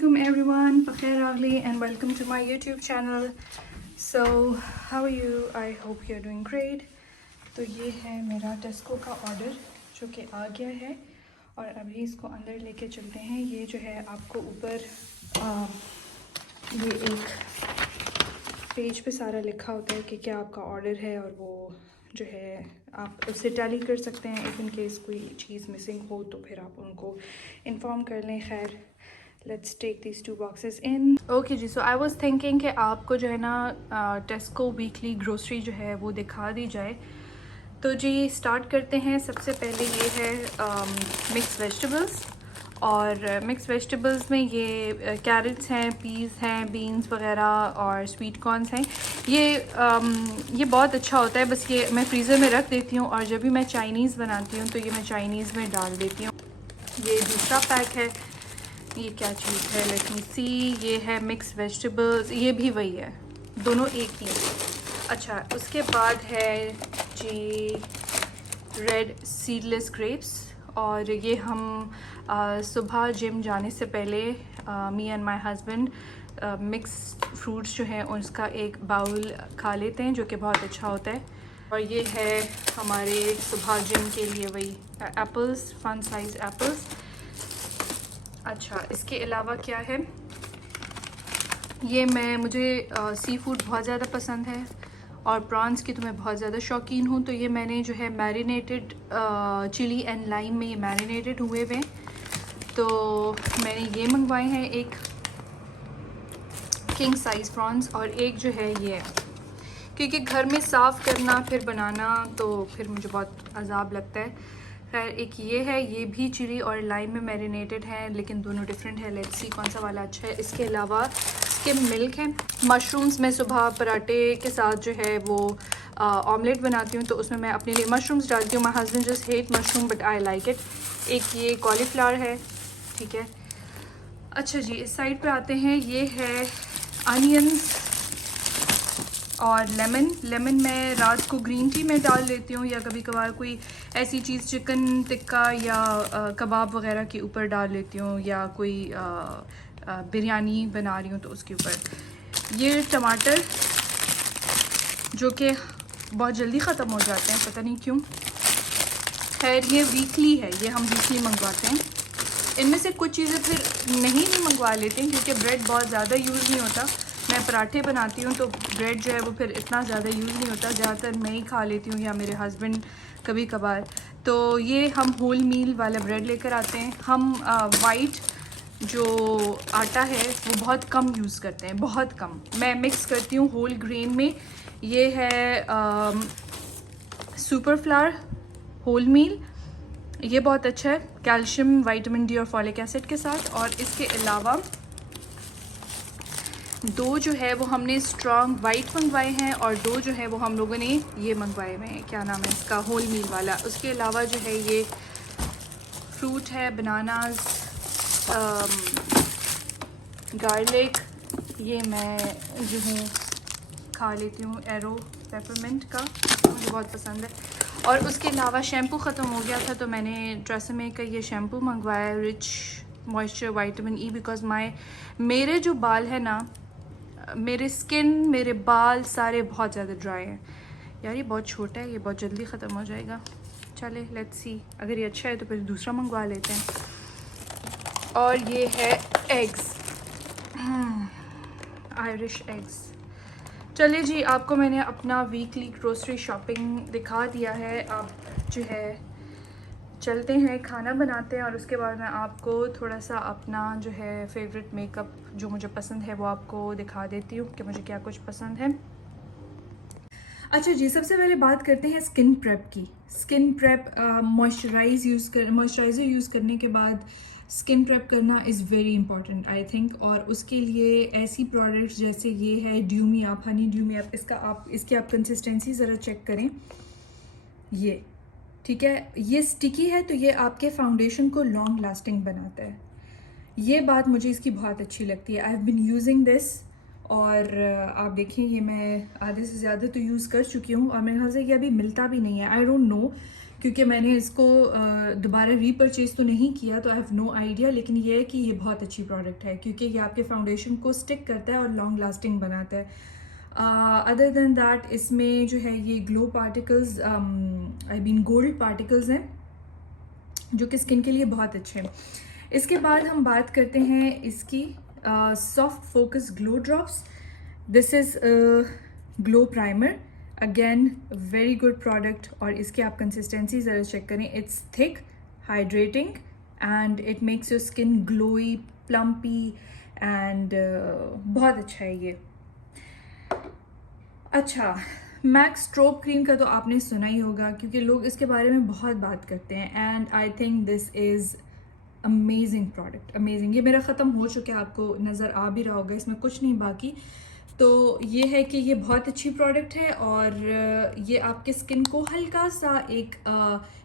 Assalamualaikum everyone, Pakhair Agli and welcome to my YouTube channel. So how are you? I hope you're doing great. तो ये है मेरा टेस्को का order जो कि आ गया है और अभी इसको अंदर लेके चलते हैं। ये जो है आपको ऊपर ये एक पेज पे सारा लिखा होता है कि क्या आपका ऑर्डर है और वो जो है आप उससे टैली कर सकते हैं। इफ़ इन केस कोई चीज़ मिसिंग हो तो फिर आप उनको इन्फॉर्म कर लें। खैर, let's take this 2 boxes in. Okay जी, सो आई वाज थिंकिंग कि आपको जो है ना टेस्को वीकली ग्रोसरी जो है वो दिखा दी जाए। तो जी स्टार्ट करते हैं। सबसे पहले ये है मिक्स वेजिटेबल्स, और मिक्स वेजिटेबल्स में ये कैरेट्स हैं, पीस हैं, बीन्स वगैरह और स्वीट कॉर्न्स हैं। ये बहुत अच्छा होता है। बस ये मैं फ्रीज़र में रख देती हूँ और जब भी मैं चाइनीज़ बनाती हूँ तो ये मैं चाइनीज़ में डाल देती हूँ। ये दूसरा पैक है। ये क्या चीज़ है, लेट मी सी। ये है मिक्स वेजिटेबल्स, ये भी वही है, दोनों एक ही हैं। अच्छा, उसके बाद है जी रेड सीडलेस ग्रेप्स, और ये हम सुबह जिम जाने से पहले me and my husband mix fruits जो हैं उसका एक बाउल खा लेते हैं, जो कि बहुत अच्छा होता है। और ये है हमारे सुबह जिम के लिए वही एप्पल्स, फन साइज एप्पल्स। अच्छा, इसके अलावा क्या है, ये मुझे सी फूड बहुत ज़्यादा पसंद है और प्रॉन्स की तो मैं बहुत ज़्यादा शौकीन हूँ। तो ये मैंने जो है मैरिनेटेड चिली एंड लाइम में ये मैरिनेटेड हुए हुए, तो मैंने ये मंगवाए हैं। एक किंग साइज़ प्रॉन्स और एक जो है ये, क्योंकि घर में साफ़ करना फिर बनाना तो फिर मुझे बहुत अजाब लगता है। खैर, एक ये है, ये भी चिली और लाइम में मैरिनेटेड है, लेकिन दोनों डिफरेंट है। लेट्स सी कौन सा वाला अच्छा है। इसके अलावा स्किम मिल्क है। मशरूम्स मैं सुबह पराठे के साथ जो है वो ऑमलेट बनाती हूँ, तो उसमें मैं अपने लिए मशरूम्स डालती हूँ। My husband just hate mushroom but I like it. एक ये कॉलीफ्लावर है, ठीक है। अच्छा जी, इस साइड पे आते हैं। ये है अनियंस और लेमन मैं रात को ग्रीन टी में डाल लेती हूँ, या कभी कभार कोई ऐसी चीज़ चिकन टिक्का या कबाब वगैरह के ऊपर डाल लेती हूँ, या कोई बिरयानी बना रही हूँ तो उसके ऊपर। ये टमाटर जो कि बहुत जल्दी ख़त्म हो जाते हैं, पता नहीं क्यों। खैर, ये वीकली है, ये हम वीकली मंगवाते हैं। इनमें से कुछ चीज़ें फिर नहीं भी मंगवा लेते हैं क्योंकि ब्रेड बहुत ज़्यादा यूज़ नहीं होता। मैं पराठे बनाती हूँ तो ब्रेड जो है वो फिर इतना ज़्यादा यूज़ नहीं होता, ज़्यादातर मैं ही खा लेती हूँ या मेरे हस्बैंड कभी कभार। तो ये हम होल मील वाला ब्रेड लेकर आते हैं। हम वाइट जो आटा है वो बहुत कम यूज़ करते हैं, बहुत कम। मैं मिक्स करती हूँ होल ग्रेन में। ये है सुपर फ्लावर होल मील, ये बहुत अच्छा है कैल्शियम, विटामिन डी और फॉलिक एसिड के साथ। और इसके अलावा दो जो है वो हमने स्ट्रॉन्ग वाइट मंगवाए हैं, और दो जो है वो हम लोगों ने ये मंगवाए हुए हैं, क्या नाम है इसका, होल मील वाला। उसके अलावा जो है ये फ्रूट है, बनानास, गार्लिक, ये मैं जो हूँ खा लेती हूँ एरो पेपरमिंट का, मुझे बहुत पसंद है। और उसके अलावा शैम्पू ख़त्म हो गया था तो मैंने ट्रेसेमे का ये शैम्पू मंगवाया, rich moisture vitamin E, because मेरे जो बाल है ना, मेरे स्किन, मेरे बाल सारे बहुत ज़्यादा ड्राई हैं। यार ये बहुत छोटा है, ये बहुत जल्दी ख़त्म हो जाएगा। चले, लेट्स सी, अगर ये अच्छा है तो फिर दूसरा मंगवा लेते हैं। और ये है एग्स, आयरिश एग्स। चलिए जी, आपको मैंने अपना वीकली ग्रोसरी शॉपिंग दिखा दिया है। अब जो है चलते हैं, खाना बनाते हैं, और उसके बाद मैं आपको थोड़ा सा अपना जो है फेवरेट मेकअप जो मुझे पसंद है वो आपको दिखा देती हूँ कि मुझे क्या कुछ पसंद है। अच्छा जी, सबसे पहले बात करते हैं स्किन प्रेप की। स्किन प्रेप मॉइस्चराइज़र यूज़ करने के बाद स्किन प्रेप करना is very important I think. और उसके लिए ऐसी प्रोडक्ट्स जैसे ये है ड्यूमी आप, हनी ड्यूमी आप, इसकी आप कंसिस्टेंसी ज़रा चेक करें। ये ठीक है, ये स्टिकी है तो ये आपके फाउंडेशन को लॉन्ग लास्टिंग बनाता है। ये बात मुझे इसकी बहुत अच्छी लगती है। I have been using this, और आप देखिए ये मैं आधे से ज़्यादा तो यूज़ कर चुकी हूँ, और मेरे ख्याल से ये अभी मिलता भी नहीं है, आई डोंट नो। क्योंकि मैंने इसको दोबारा रीपरचेज़ तो नहीं किया, तो आई हैव नो आइडिया, लेकिन ये है कि ये बहुत अच्छी प्रोडक्ट है क्योंकि ये आपके फाउंडेशन को स्टिक करता है और लॉन्ग लास्टिंग बनाता है। अदर देन दैट इसमें जो है ये glow particles, I mean gold particles हैं जो कि स्किन के लिए बहुत अच्छे हैं। इसके बाद हम बात करते हैं इसकी soft focus glow drops. This is glow primer, again very good product, और इसकी आप कंसिस्टेंसी ज़रा चेक करें। It's thick, hydrating and it makes your skin glowy, plumpy and बहुत अच्छा है ये। अच्छा, मैक्स स्ट्रोब क्रीम का तो आपने सुना ही होगा क्योंकि लोग इसके बारे में बहुत बात करते हैं, and I think this is amazing product, amazing. ये मेरा ख़त्म हो चुका है, आपको नज़र आ भी रहा होगा, इसमें कुछ नहीं बाकी। तो ये है कि ये बहुत अच्छी प्रोडक्ट है और ये आपके स्किन को हल्का सा एक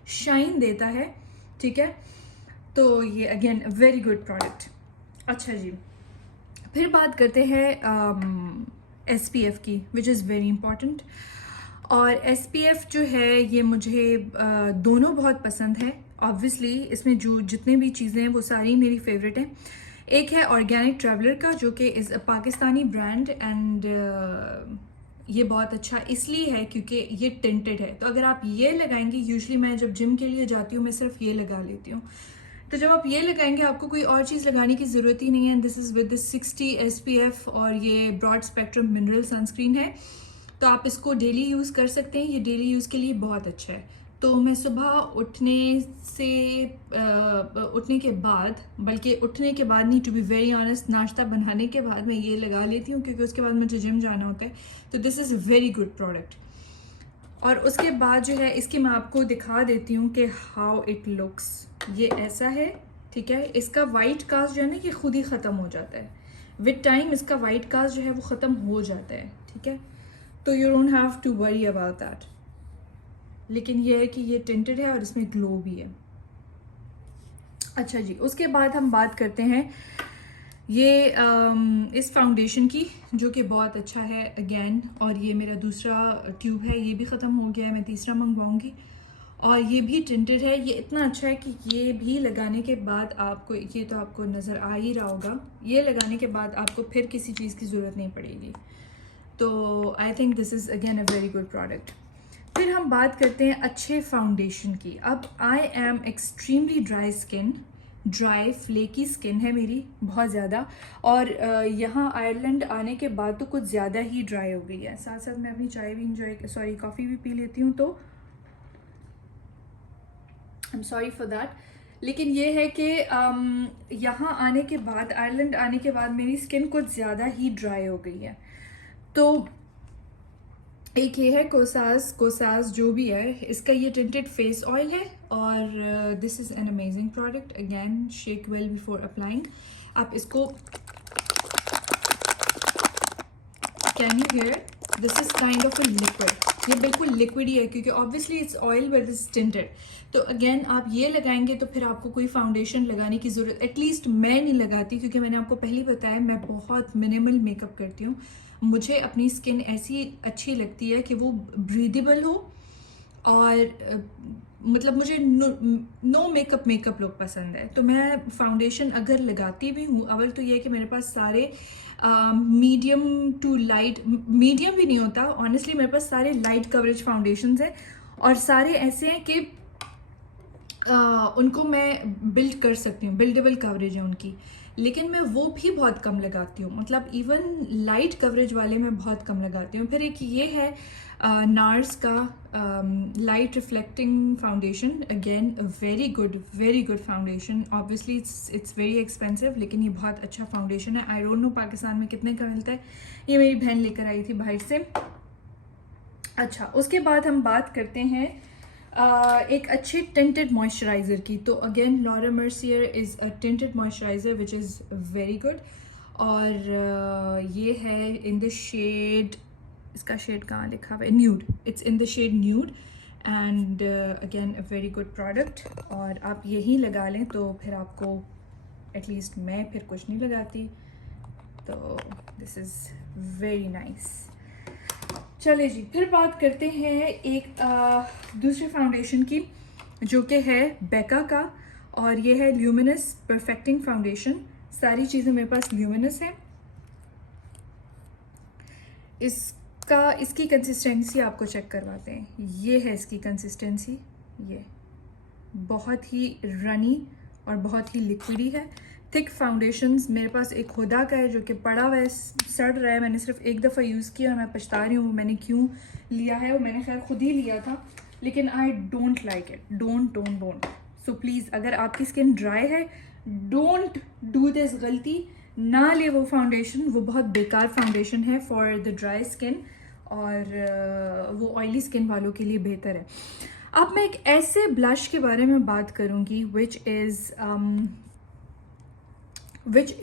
शाइन देता है, ठीक है। तो ये अगेन वेरी गुड प्रोडक्ट। अच्छा जी, फिर बात करते हैं SPF की, विच इज़ वेरी इंपॉर्टेंट। और SPF जो है ये मुझे दोनों बहुत पसंद है। ऑब्वियसली इसमें जो जितने भी चीज़ें हैं वो सारी मेरी फेवरेट हैं। एक है ऑर्गेनिक ट्रैवलर का, जो कि is a Pakistani brand, and ये बहुत अच्छा इसलिए है क्योंकि ये टिंटेड है। तो अगर आप ये लगाएंगे, यूजुअली मैं जब जिम के लिए जाती हूँ मैं सिर्फ ये लगा लेती हूँ, तो जब आप ये लगाएंगे आपको कोई और चीज़ लगाने की ज़रूरत ही नहीं है। दिस इज़ विद 60 SPF और ये ब्रॉड स्पेक्ट्रम मिनरल सनस्क्रीन है, तो आप इसको डेली यूज़ कर सकते हैं। ये डेली यूज़ के लिए बहुत अच्छा है। तो मैं सुबह उठने के बाद, बल्कि उठने के बाद नहीं, टू बी वेरी ऑनेस्ट, नाश्ता बनाने के बाद मैं ये लगा लेती हूँ क्योंकि उसके बाद मुझे जिम जाना होता है। तो this is very good product. और उसके बाद जो है इसकी मैं आपको दिखा देती हूँ कि हाउ इट लुक्स। ये ऐसा है, ठीक है। इसका वाइट कास्ट जो है ना ये खुद ही ख़त्म हो जाता है विद टाइम। इसका वाइट कास्ट जो है वो ख़त्म हो जाता है, ठीक है। तो you don't have to worry about that. लेकिन ये है कि ये टिंटेड है और इसमें ग्लो भी है। अच्छा जी, उसके बाद हम बात करते हैं ये इस फाउंडेशन की, जो कि बहुत अच्छा है अगेन। और ये मेरा दूसरा ट्यूब है, ये भी ख़त्म हो गया है, मैं तीसरा मंगवाऊंगी। और ये भी टिंटेड है। ये इतना अच्छा है कि ये भी लगाने के बाद आपको, ये तो आपको नज़र आ ही रहा होगा, ये लगाने के बाद आपको फिर किसी चीज़ की ज़रूरत नहीं पड़ेगी। तो I think this is again a very good product. फिर हम बात करते हैं अच्छे फाउंडेशन की। अब I am extremely dry skin, dry flaky skin है मेरी बहुत ज़्यादा, और यहाँ आयरलैंड आने के बाद तो कुछ ज़्यादा ही ड्राई हो गई है। साथ साथ मैं अपनी चाय भी कॉफ़ी भी पी लेती हूँ, तो I am sorry for that. लेकिन ये है कि यहाँ आने के बाद, आयरलैंड आने के बाद मेरी स्किन कुछ ज़्यादा ही ड्राई हो गई है। तो एक ये है कोसास जो भी है, इसका ये टिंटेड फेस ऑयल है, और this is an amazing product. Again shake well before applying. आप इसको, can you here, this is kind of a liquid. ये बिल्कुल लिक्विड ही है क्योंकि obviously it's oil but it's tinted. तो अगेन आप ये लगाएंगे तो फिर आपको कोई फाउंडेशन लगाने की ज़रूरत, एटलीस्ट मैं नहीं लगाती, क्योंकि मैंने आपको पहले बताया मैं बहुत मिनिमल मेकअप करती हूँ। मुझे अपनी स्किन ऐसी अच्छी लगती है कि वो ब्रीदेबल हो, और मतलब मुझे नो मेकअप लुक पसंद है। तो मैं फाउंडेशन अगर लगाती भी हूँ, अवल तो ये है कि मेरे पास सारे मीडियम टू लाइट, मीडियम भी नहीं होता ऑनेस्टली, मेरे पास सारे लाइट कवरेज फाउंडेशंस हैं, और सारे ऐसे हैं कि उनको मैं बिल्ड कर सकती हूँ, बिल्डेबल कवरेज है उनकी। लेकिन मैं वो भी बहुत कम लगाती हूँ, मतलब इवन लाइट कवरेज वाले मैं बहुत कम लगाती हूँ। फिर एक ये है नार्स का light reflecting foundation, again very good foundation. Obviously it's very expensive, लेकिन ये बहुत अच्छा फाउंडेशन है। आई डोंट नो पाकिस्तान में कितने का मिलता है, ये मेरी बहन लेकर आई थी बाहर से। अच्छा, उसके बाद हम बात करते हैं एक अच्छे टिंटेड मॉइस्चराइज़र की। तो again Laura Mercier is a tinted moisturiser which is very good, और ये है इन द शेड, इसका शेड कहाँ लिखा हुआ है, nude, it's in the shade nude, and again a very good product. और आप यही लगा लें तो फिर आपको, एटलीस्ट मैं फिर कुछ नहीं लगाती, तो दिस इज़ वेरी नाइस। चले जी, फिर बात करते हैं एक दूसरे फाउंडेशन की। जो कि है बेका का, और ये है ल्यूमिनस परफेक्टिंग फाउंडेशन। सारी चीज़ें मेरे पास ल्यूमिनस हैं। इसकी कंसिस्टेंसी आपको चेक करवाते हैं। ये है इसकी कंसिस्टेंसी, ये बहुत ही रनी और बहुत ही लिक्विडी है। थिक फाउंडेशंस मेरे पास एक खुदा का है जो कि पड़ा हुआ है, सड़ रहा है। मैंने सिर्फ एक दफ़ा यूज़ किया और मैं पछता रही हूँ मैंने क्यों लिया है। वो मैंने खैर खुद ही लिया था, लेकिन I don't like it. Don't. So please, अगर आपकी स्किन ड्राई है, डोंट डू दिस गलती। ना ले वो फाउंडेशन, वो बहुत बेकार फाउंडेशन है फॉर द ड्राई स्किन, और वो ऑयली स्किन वालों के लिए बेहतर है। अब मैं एक ऐसे ब्लश के बारे में बात करूँगी which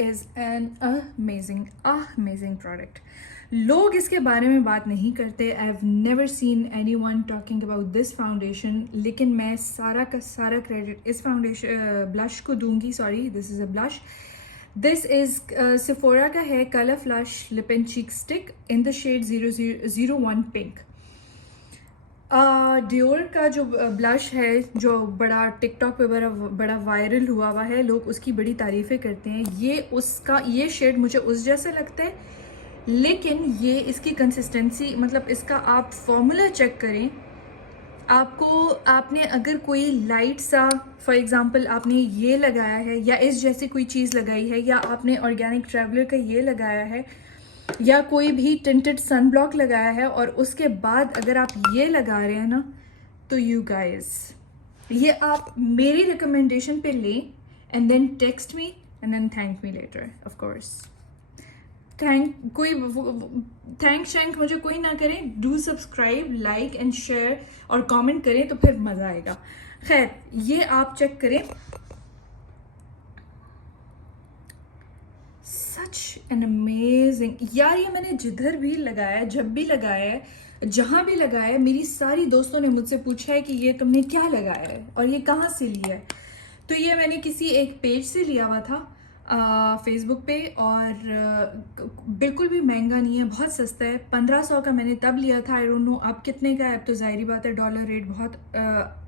is an amazing product. लोग इसके बारे में बात नहीं करते। I have never seen any one talking about this foundation, लेकिन मैं सारा का सारा क्रेडिट इस फाउंडेशन ब्लश को दूंगी। Sorry, this is a blush. This is Sephora का है colour flush lip and cheek stick in the shade 001 pink. Dior का जो ब्लश है, जो बड़ा टिकटॉक पे बड़ा वायरल हुआ है, लोग उसकी बड़ी तारीफ़ें करते हैं। ये शेड मुझे उस जैसा लगता है, लेकिन ये इसकी कंसिस्टेंसी, मतलब इसका आप फॉर्मूला चेक करें। आपने अगर कोई लाइट सा, फॉर एग्जांपल आपने ये लगाया है या इस जैसी कोई चीज़ लगाई है, या आपने ऑर्गेनिक ट्रैवलर का ये लगाया है, या कोई भी टिंटेड सन ब्लॉक लगाया है, और उसके बाद अगर आप ये लगा रहे हैं ना, तो यू गाइस, ये आप मेरी रिकमेंडेशन पे लें and then text me and then thank me later. Of course thank शैंक मुझे कोई ना करें। Do subscribe, like and share और कमेंट करें तो फिर मज़ा आएगा। खैर, ये आप चेक करें। सच एन अमेजिंग यार, ये मैंने जिधर भी लगाया, जब भी लगाया है, जहाँ भी लगाया है, मेरी सारी दोस्तों ने मुझसे पूछा है कि ये तुमने क्या लगाया है और ये कहाँ से लिया है। तो ये मैंने किसी एक पेज से लिया हुआ था फेसबुक पे, और बिल्कुल भी महंगा नहीं है, बहुत सस्ता है। 1500 का मैंने तब लिया था। आई डोंट नो अब कितने का है। अब तो ज़ाहिरी बात है, डॉलर रेट बहुत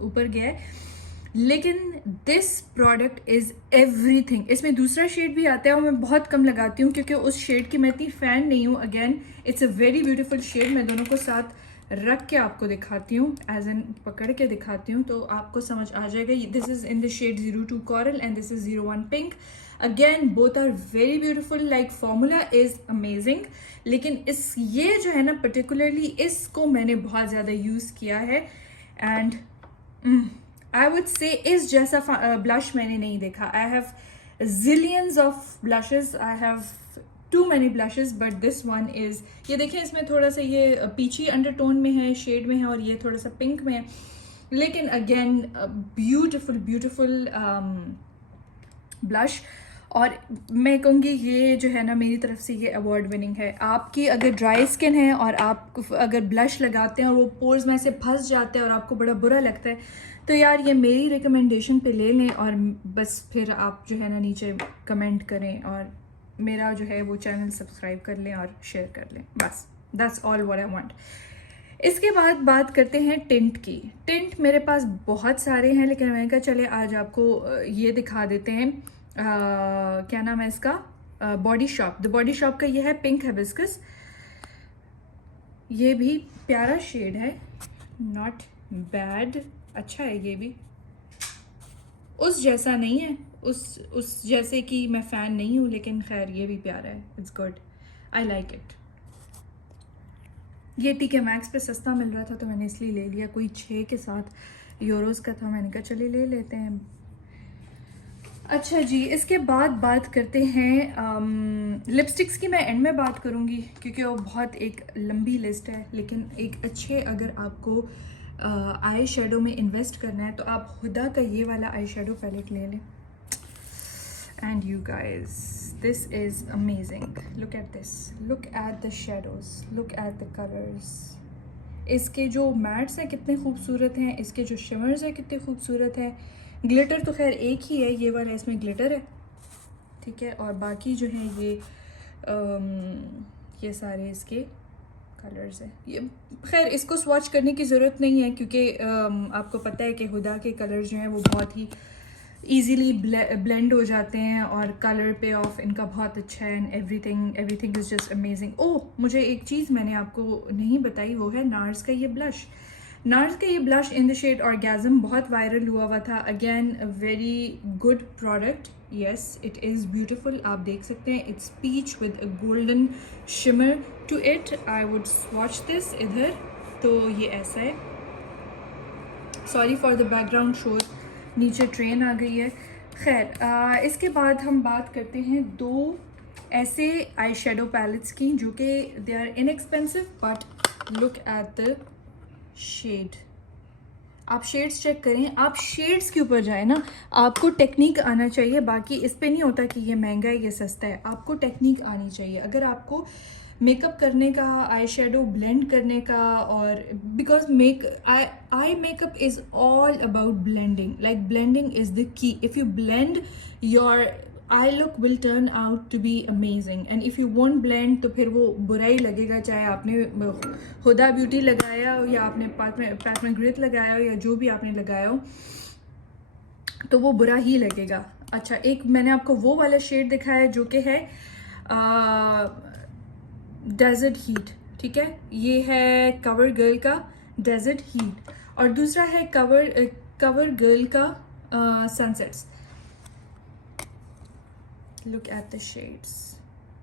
ऊपर गया है। लेकिन दिस प्रोडक्ट इज़ एवरीथिंग। इसमें दूसरा शेड भी आता है और मैं बहुत कम लगाती हूँ क्योंकि उस शेड की मैं इतनी फ़ैन नहीं हूँ। Again, it's a very beautiful shade. मैं दोनों को साथ रख के आपको दिखाती हूँ, एज एन पकड़ के दिखाती हूँ, तो आपको समझ आ जाएगा। This is in the shade 02 Coral and this is 01 Pink। Again, both are very beautiful. Like formula is amazing, लेकिन ये जो है ना, पर्टिकुलरली इसको मैंने बहुत ज़्यादा यूज़ किया है। एंड आई वुड से इस जैसा ब्लश मैंने नहीं देखा। I have zillions of blushes, I have too many blushes, but this one is, ये देखें, इसमें थोड़ा सा ये पीची अंडरटोन में है, शेड में है, और ये थोड़ा सा पिंक में है। लेकिन अगेन, ब्यूटिफुल ब्लश। और मैं कहूँगी ये जो है ना, मेरी तरफ से ये अवार्ड विनिंग है। आपकी अगर ड्राई स्किन है और आप अगर ब्लश लगाते हैं और वो पोर्स में से फंस जाते हैं और आपको बड़ा बुरा लगता है, तो यार ये मेरी रिकमेंडेशन पे ले लें, और बस फिर आप जो है ना नीचे कमेंट करें और मेरा जो है वो चैनल सब्सक्राइब कर लें और शेयर कर लें। बस that's all what I want. इसके बाद बात करते हैं टिंट की। टिंट मेरे पास बहुत सारे हैं, लेकिन मैंने कहा चले आज आपको ये दिखा देते हैं। क्या नाम है इसका? Body shop. The body shop का ये है पिंक हिबिस्कस। ये भी प्यारा शेड है, नॉट बैड, अच्छा है। ये भी उस जैसा नहीं है, उस जैसे कि मैं फ़ैन नहीं हूँ, लेकिन खैर ये भी प्यारा है। It's good, I like it. ये TK Maxx पे सस्ता मिल रहा था तो मैंने इसलिए ले लिया। कोई 6 के 7 यूरोज़ का था, मैंने कहा चलिए ले लेते हैं। अच्छा जी, इसके बाद बात करते हैं लिपस्टिक्स की। मैं एंड में बात करूँगी क्योंकि वो बहुत एक लंबी लिस्ट है, लेकिन एक अच्छे, अगर आपको आई शेडो में इन्वेस्ट करना है तो आप हुदा का ये वाला आई शेडो पैलेट ले लें। And you guys, this is amazing. Look at this, look at the shadows, look at the colours. इसके जो मैट्स हैं कितने खूबसूरत हैं, इसके जो शिमर्स हैं कितने खूबसूरत हैं। ग्लिटर तो खैर एक ही है, ये वाला इसमें ग्लिटर है, ठीक है। और बाकी जो है ये सारे इसके कलर्स हैं ये। खैर इसको स्वॉच करने की ज़रूरत नहीं है क्योंकि आपको पता है कि हुदा के कलर्स जो हैं वो बहुत ही ईजीली ब्लेंड हो जाते हैं और कलर पे ऑफ इनका बहुत अच्छा है and everything is just amazing. ओह, मुझे एक चीज़ मैंने आपको नहीं बताई, वो है नार्स का ये ब्लश। नार्स का ये blush in the shade orgasm बहुत वायरल हुआ था। Again a very good product, yes it is beautiful. आप देख सकते हैं it's peach with a golden shimmer to it. I would swatch this इधर, तो ये ऐसा है। सॉरी फॉर द बैकग्राउंड शोर, नीचे ट्रेन आ गई है। खैर इसके बाद हम बात करते हैं दो ऐसे आई शेडो पैलेट्स की जो कि they are inexpensive but look at the shade. आप शेड्स चेक करें, आप शेड्स के ऊपर जाए ना, आपको टेक्निक आना चाहिए। बाकी इस पे नहीं होता कि ये महंगा है ये सस्ता है, आपको टेक्निक आनी चाहिए। अगर आपको मेकअप करने का, आई शेडो ब्लेंड करने का, और because eye makeup is all about blending, like blending is the key. If you blend your eye look will turn out to be amazing, and if you won't blend तो फिर वो बुरा ही लगेगा, चाहे आपने हुदा ब्यूटी लगाया हो या आपने पैथ में ग्रिथ लगाया हो या जो भी आपने लगाया हो, तो वो बुरा ही लगेगा। अच्छा, एक मैंने आपको वो वाला शेड दिखाया है जो कि है डेजर्ट हीट, ठीक है, ये है कवर गर्ल का डेजर्ट हीट, और दूसरा है कवर गर्ल का sunsets. Look at the shades,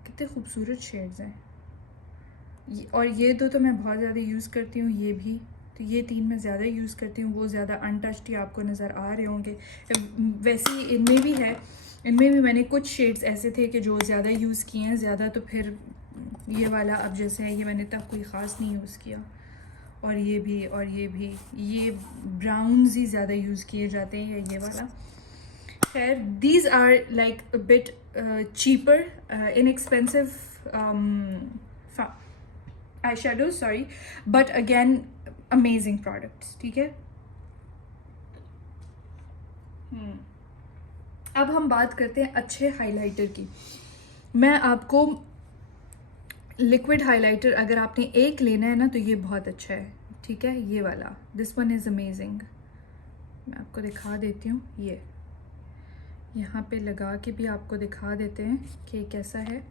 कितने खूबसूरत शेड्स हैं। और ये दो तो मैं बहुत ज़्यादा यूज़ करती हूँ, ये भी, तो ये तीन मैं ज़्यादा यूज़ करती हूँ। वो ज़्यादा अनटच्ड ही आपको नज़र आ रहे होंगे। वैसे ही इनमें भी है, इनमें भी मैंने कुछ शेड्स ऐसे थे कि जो ज़्यादा यूज़ किए हैं, ज़्यादा तो फिर ये वाला अब जैसे है, ये मैंने तब कोई ख़ास नहीं यूज़ किया। और ये भी, और ये भी, ये ब्राउन्स ही ज़्यादा यूज़ किए जाते हैं, या ये वाला। खैर, these are like a bit cheaper, inexpensive eyeshadows, sorry, but again amazing products, ठीक है। अब हम बात करते हैं अच्छे हाइलाइटर की। मैं आपको लिक्विड हाइलाइटर अगर आपने एक लेना है ना तो ये बहुत अच्छा है, ठीक है, ये वाला, दिस वन इज़ अमेजिंग। मैं आपको दिखा देती हूँ, ये यहाँ पे लगा के भी आपको दिखा देते हैं कि कैसा है।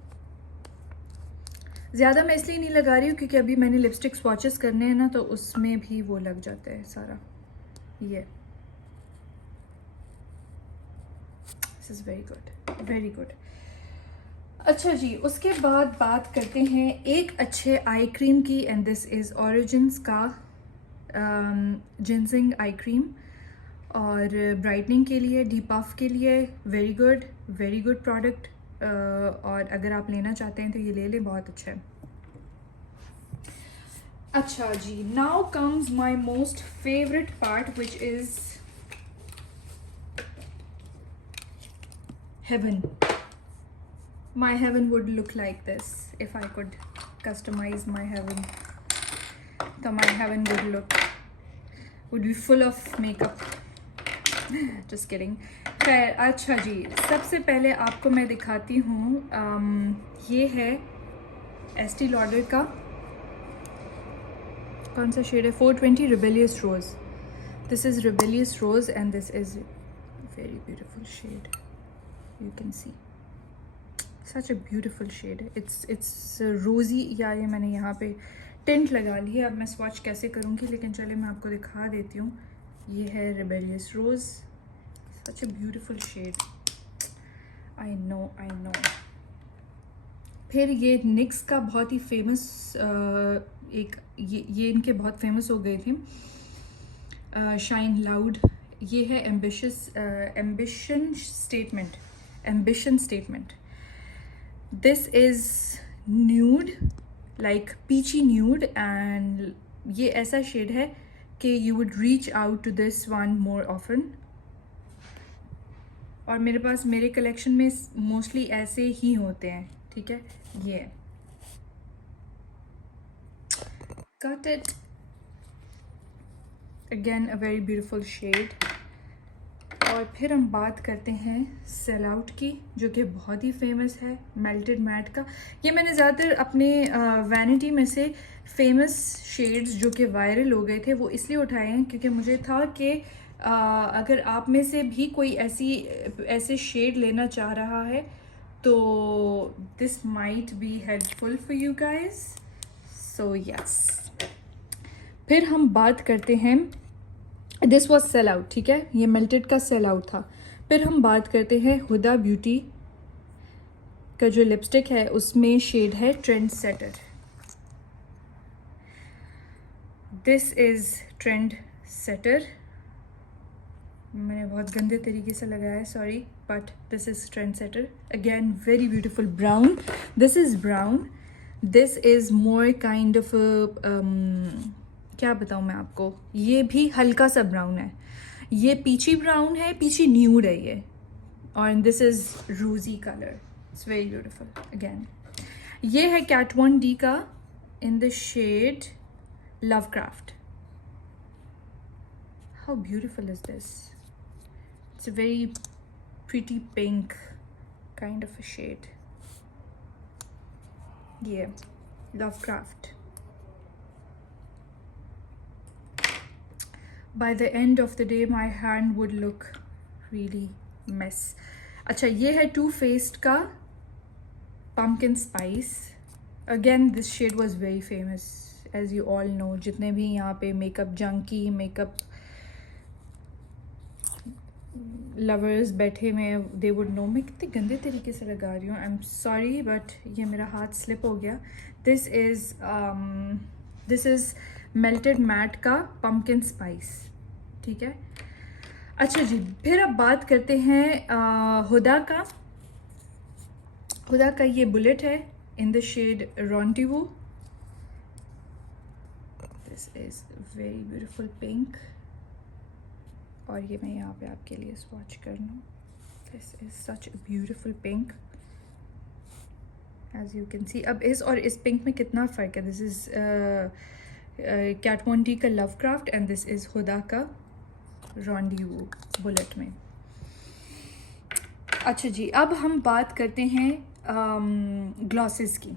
ज़्यादा मैं इसलिए नहीं लगा रही हूँ क्योंकि अभी मैंने लिपस्टिक स्वॉचेस करने हैं ना, तो उसमें भी वो लग जाता है सारा। ये this is very good, very good. अच्छा जी, उसके बाद बात करते हैं एक अच्छे आई क्रीम की, एंड दिस इज़ ओरिजिन्स का जिनसिंग आई क्रीम, और ब्राइटनिंग के लिए, डीपफ के लिए वेरी गुड प्रोडक्ट। और अगर आप लेना चाहते हैं तो ये ले लें, बहुत अच्छा है। अच्छा जी, now comes my most favourite part which is heaven. My heaven would look like this if I could customize my heaven. So my heaven would be full of makeup. Just kidding. खैर, अच्छा जी, सबसे पहले आपको मैं दिखाती हूँ, ये है एस्टी लॉडर का, कौन सा शेड है, 420 rebellious rose. This is rebellious rose and this is very beautiful shade, you can see, such a beautiful shade है। इट्स रोज़ी, या ये मैंने यहाँ पे टिंट लगा ली है। अब मैं स्वॉच कैसे करूँगी, लेकिन चले मैं आपको दिखा देती हूँ। ये है rebellious rose, such a beautiful shade, I know. फिर ये निक्स का बहुत ही फेमस एक, ये इनके बहुत फेमस हो गए थे, शाइन लाउड। ये है ambition statement. This is nude, like peachy nude, and ये ऐसा शेड है कि you would reach out to this one more often. और मेरे पास, मेरे कलेक्शन में मोस्टली ऐसे ही होते हैं, ठीक है। ये cut it, again a very beautiful shade. और फिर हम बात करते हैं सेल आउट की, जो कि बहुत ही फेमस है, मेल्टेड मैट का। ये मैंने ज़्यादातर अपने वैनिटी में से फेमस शेड्स जो कि वायरल हो गए थे वो इसलिए उठाए हैं क्योंकि मुझे था कि अगर आप में से भी कोई ऐसे शेड लेना चाह रहा है तो this might be helpful for you guys, so yes. फिर हम बात करते हैं, दिस वॉज सेल आउट, ठीक है, ये मेल्टेड का सेल आउट था। फिर हम बात करते हैं हुदा ब्यूटी का जो लिपस्टिक है उसमें शेड है trend setter. This is trend setter, मैंने बहुत गंदे तरीके से लगाया है, sorry, but this is trend setter. Again very beautiful brown, this is brown, this is more kind of क्या बताऊँ मैं आपको, ये भी हल्का सा ब्राउन है, ये पीची ब्राउन है, पीची न्यूड है ये, और this is rosy colour, it's very beautiful. Again ये है Kat Von D का in the shade Lovecraft. How beautiful is this, it's a very pretty pink kind of a shade, ये Lovecraft. By the end of the day my hand would look really mess. अच्छा, ये है Too Faced का Pumpkin Spice. Again this shade was very famous as you all know. जितने भी यहाँ पे makeup junkie, makeup lovers बैठे हुए हैं, they would know. मैं कितने गंदे तरीके से लगा रही हूँ, I'm sorry but ये मेरा हाथ स्लिप हो गया। This is मेल्टेड मैट का Pumpkin Spice, ठीक है। अच्छा जी, फिर अब बात करते हैं हुदा का। हुदा का ये बुलेट है इन द शेड रॉन्टिवो। This is very beautiful pink, और ये मैं यहाँ पे आपके लिए स्वॉच कर लूँ। This is such a beautiful pink as you can see. अब इस और इस पिंक में कितना फ़र्क है। This is Kat Von D का Lovecraft and this is Huda का रॉन्डिवो बुलेट में। अच्छा जी, अब हम बात करते हैं ग्लॉसेस की।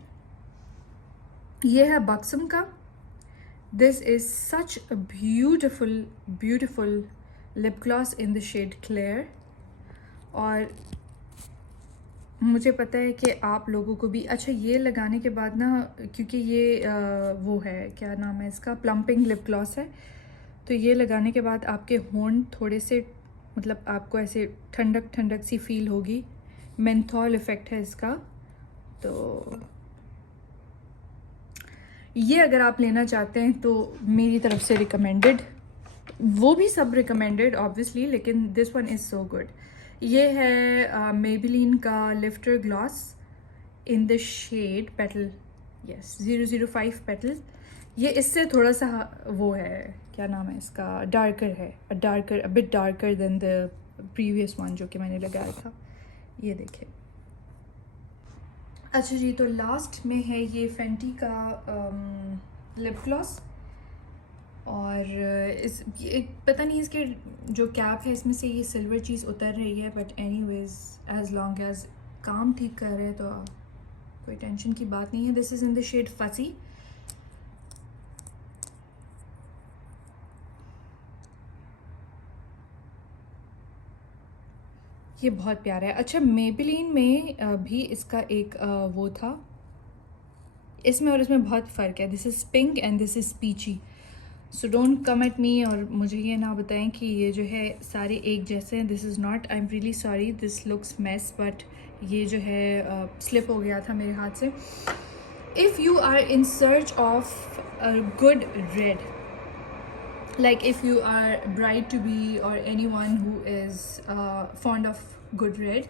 ये है बक्सम का, this is such a beautiful beautiful lip gloss in the shade Claire, और मुझे पता है कि आप लोगों को भी, अच्छा ये लगाने के बाद ना, क्योंकि ये वो है, क्या नाम है इसका, प्लम्पिंग लिप ग्लॉस है, तो ये लगाने के बाद आपके होंठ थोड़े से, मतलब आपको ऐसे ठंडक ठंडक सी फील होगी। मेंथॉल इफ़ेक्ट है इसका, तो ये अगर आप लेना चाहते हैं तो मेरी तरफ से रिकमेंडेड। वो भी सब रिकमेंडेड ऑब्वियसली, लेकिन this one is so good. ये है मेबेलिन का lifter gloss in the shade petal, yes 005 petal. ये इससे थोड़ा सा वो है, क्या नाम है इसका, डार्कर है, a bit darker then the previous one जो कि मैंने लगाया था। ये देखें। अच्छा जी, तो लास्ट में है ये फेंटी का लिप ग्लॉस, और ये पता नहीं इसके जो कैप है इसमें से ये सिल्वर चीज़ उतर रही है, but anyways as long as काम ठीक कर रहे हैं तो कोई टेंशन की बात नहीं है। This is in the shade fussy. ये बहुत प्यारा है। अच्छा, मेबेलिन में भी इसका एक वो था, इसमें और इसमें बहुत फ़र्क है। This is pink and this is peachy, so don't come at me और मुझे ये ना बताएं कि ये जो है सारे एक जैसे हैं। This is not, I am really sorry, this looks mess, but ये जो है स्लिप हो गया था मेरे हाथ से। If you are in search of a good red, like if you are bride to be or anyone who is fond of good red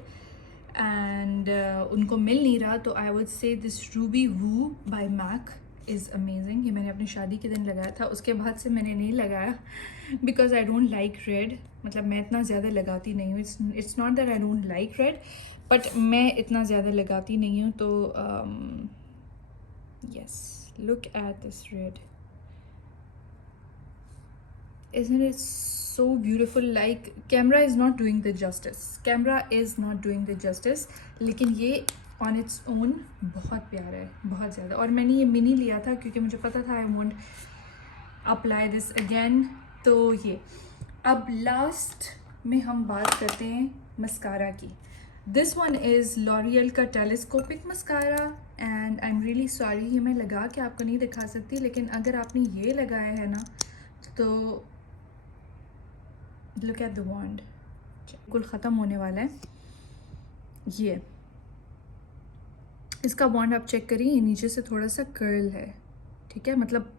and उनको मिल नहीं रहा, तो I would say this Ruby Woo by MAC is amazing। ये मैंने अपनी शादी के दिन लगाया था, उसके बाद से मैंने नहीं लगाया because I don't like red। मतलब मैं इतना ज़्यादा लगाती नहीं हूँ, it's not that I don't like red, but मैं इतना ज़्यादा लगाती नहीं हूँ। तो yes, look at this red, Isn't it so beautiful? Like camera is not doing the justice. Camera is not doing the justice. लेकिन ये on its own बहुत प्यारा है, बहुत ज़्यादा. और मैंने ये मिनी लिया था क्योंकि मुझे पता था I won't apply this again. तो ये अब लास्ट में हम बात करते हैं मस्कारा की. दिस वन इज़ लॉरियल का telescopic mascara and I am really sorry ये मैं लगा के आपको नहीं दिखा सकती, लेकिन अगर आपने ये लगाया है ना तो लुक एट द वॉन्ड, बिल्कुल ख़त्म होने वाला है. ये इसका वॉन्ड आप चेक करिए, नीचे से थोड़ा सा कर्ल है, ठीक है, मतलब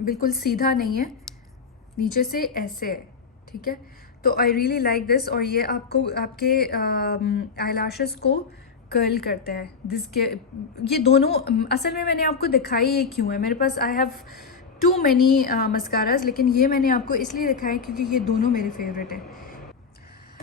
बिल्कुल सीधा नहीं है, नीचे से ऐसे है, ठीक है. तो आई रियली लाइक दिस. और ये आपको आपके आई लैशेस को कर्ल करता है. ये दोनों असल में मैंने आपको दिखाई ये क्यों है, मेरे पास I have too many mascaras, लेकिन ये मैंने आपको इसलिए दिखाया क्योंकि ये दोनों मेरे फेवरेट हैं.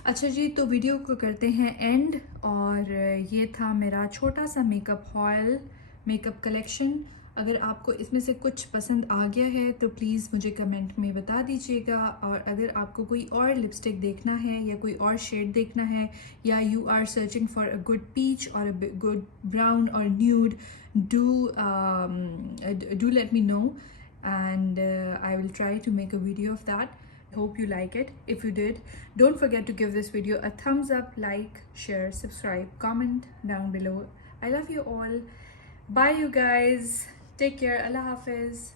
अच्छा जी, तो वीडियो को करते हैं एंड. और ये था मेरा छोटा सा मेकअप हॉल, मेकअप कलेक्शन. अगर आपको इसमें से कुछ पसंद आ गया है तो प्लीज़ मुझे कमेंट में बता दीजिएगा. और अगर आपको कोई और लिपस्टिक देखना है या कोई और शेड देखना है, या you are searching for a good peach और अ गुड ब्राउन और nude, do let me know and I will try to make a video of that. Hope you like it. If you did, don't forget to give this video a thumbs up, like, share, subscribe, comment down below. I love you all. Bye you guys. Take care. Allah Hafiz.